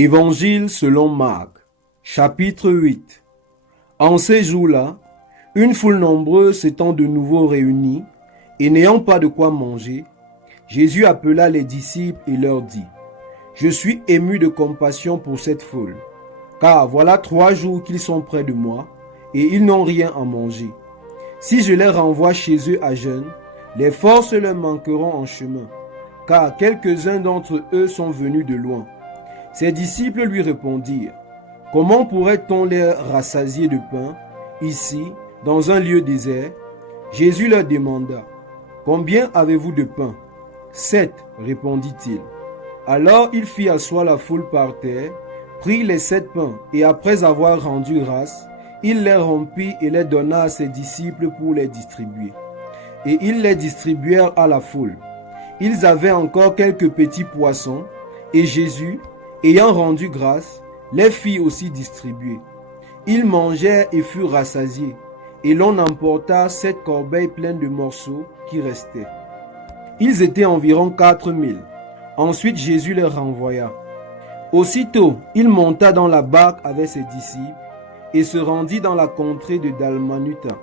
Évangile selon Marc, chapitre 8. En ces jours-là, une foule nombreuse s'étant de nouveau réunie et n'ayant pas de quoi manger, Jésus appela les disciples et leur dit : Je suis ému de compassion pour cette foule, car voilà 3 jours qu'ils sont près de moi et ils n'ont rien à manger. Si je les renvoie chez eux à jeûne, les forces leur manqueront en chemin, car quelques-uns d'entre eux sont venus de loin. Ses disciples lui répondirent : Comment pourrait-on les rassasier de pain, ici, dans un lieu désert ? Jésus leur demanda : Combien avez-vous de pain ? 7, répondit-il. Alors il fit asseoir la foule par terre, prit les 7 pains, et après avoir rendu grâce, il les rompit et les donna à ses disciples pour les distribuer. Et ils les distribuèrent à la foule. Ils avaient encore quelques petits poissons, et Jésus, ayant rendu grâce, les fit aussi distribuer. Ils mangèrent et furent rassasiés, et l'on emporta 7 corbeilles pleines de morceaux qui restaient. Ils étaient environ 4000. Ensuite Jésus les renvoya. Aussitôt, il monta dans la barque avec ses disciples et se rendit dans la contrée de Dalmanuta.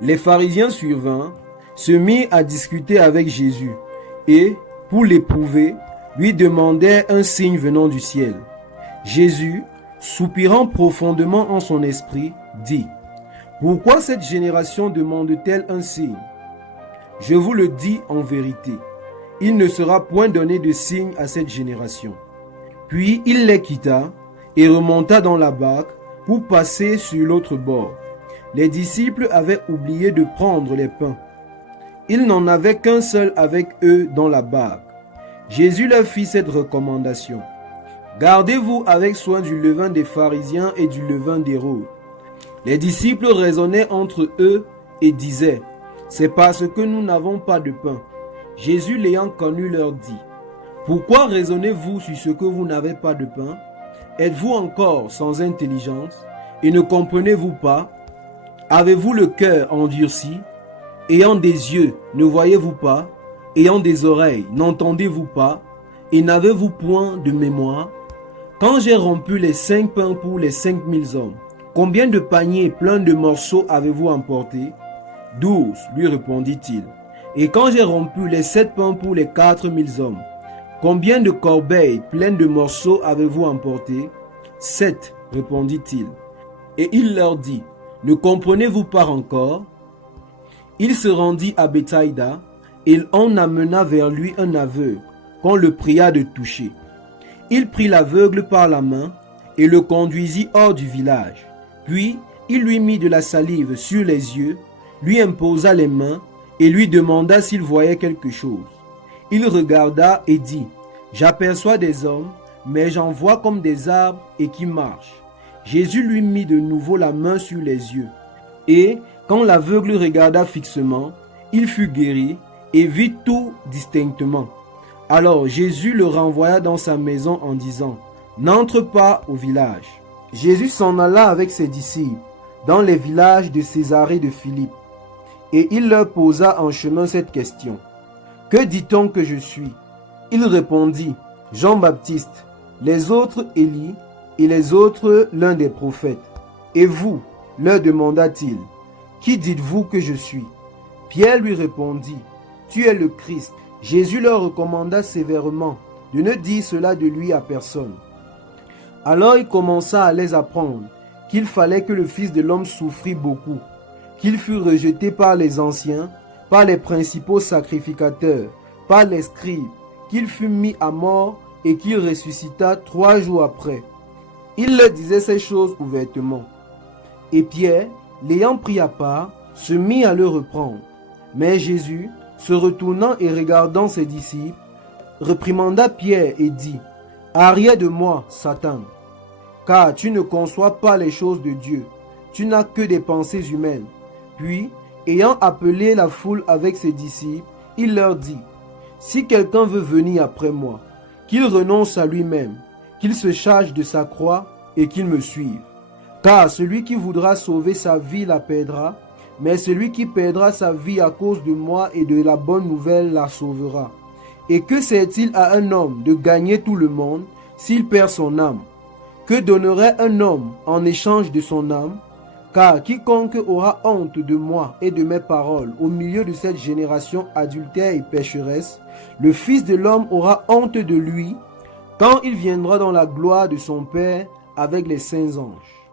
Les pharisiens survinrent, se mirent à discuter avec Jésus et, pour l'éprouver, lui demandèrent un signe venant du ciel. Jésus, soupirant profondément en son esprit, dit : Pourquoi cette génération demande-t-elle un signe ? Je vous le dis en vérité, il ne sera point donné de signe à cette génération. Puis il les quitta et remonta dans la barque pour passer sur l'autre bord. Les disciples avaient oublié de prendre les pains. Il n'en avait qu'un seul avec eux dans la barque. Jésus leur fit cette recommandation : Gardez-vous avec soin du levain des pharisiens et du levain d'Hérode. Les disciples raisonnaient entre eux et disaient : C'est parce que nous n'avons pas de pain. Jésus l'ayant connu leur dit : Pourquoi raisonnez-vous sur ce que vous n'avez pas de pain ? Êtes-vous encore sans intelligence et ne comprenez-vous pas ? Avez-vous le cœur endurci ? Ayant des yeux, ne voyez-vous pas ? Ayant des oreilles, n'entendez-vous pas ? Et n'avez-vous point de mémoire ? Quand j'ai rompu les 5 pains pour les 5000 hommes, combien de paniers pleins de morceaux avez-vous emporté ? 12, lui répondit-il. Et quand j'ai rompu les 7 pains pour les 4000 hommes, combien de corbeilles pleines de morceaux avez-vous emporté ? 7, répondit-il. Et il leur dit : Ne comprenez-vous pas encore ? Il se rendit à Bethsaïda, et on amena vers lui un aveugle, qu'on le pria de toucher. Il prit l'aveugle par la main, et le conduisit hors du village. Puis il lui mit de la salive sur les yeux, lui imposa les mains, et lui demanda s'il voyait quelque chose. Il regarda et dit : J'aperçois des hommes, mais j'en vois comme des arbres et qui marchent. Jésus lui mit de nouveau la main sur les yeux. Et, quand l'aveugle regarda fixement, il fut guéri et vit tout distinctement. Alors Jésus le renvoya dans sa maison en disant : N'entre pas au village. Jésus s'en alla avec ses disciples dans les villages de Césarée de Philippe. Et il leur posa en chemin cette question : Que dit-on que je suis ? Il répondit : Jean-Baptiste, les autres Élie, et les autres l'un des prophètes. Et vous, leur demanda-t-il, qui dites-vous que je suis ? Pierre lui répondit : Tu es le Christ. Jésus leur recommanda sévèrement de ne dire cela de lui à personne. Alors il commença à les apprendre qu'il fallait que le Fils de l'homme souffrit beaucoup, qu'il fût rejeté par les anciens, par les principaux sacrificateurs, par les scribes, qu'il fût mis à mort et qu'il ressuscita 3 jours après. Il leur disait ces choses ouvertement. Et Pierre, l'ayant pris à part, se mit à le reprendre. Mais Jésus, se retournant et regardant ses disciples, réprimanda Pierre et dit : Arrière de moi, Satan, car tu ne conçois pas les choses de Dieu, tu n'as que des pensées humaines. Puis, ayant appelé la foule avec ses disciples, il leur dit : Si quelqu'un veut venir après moi, qu'il renonce à lui-même, qu'il se charge de sa croix et qu'il me suive. Car celui qui voudra sauver sa vie la perdra, mais celui qui perdra sa vie à cause de moi et de la bonne nouvelle la sauvera. Et que sert-il à un homme de gagner tout le monde s'il perd son âme? Que donnerait un homme en échange de son âme? Car quiconque aura honte de moi et de mes paroles au milieu de cette génération adultère et pécheresse, le Fils de l'homme aura honte de lui quand il viendra dans la gloire de son Père avec les saints anges.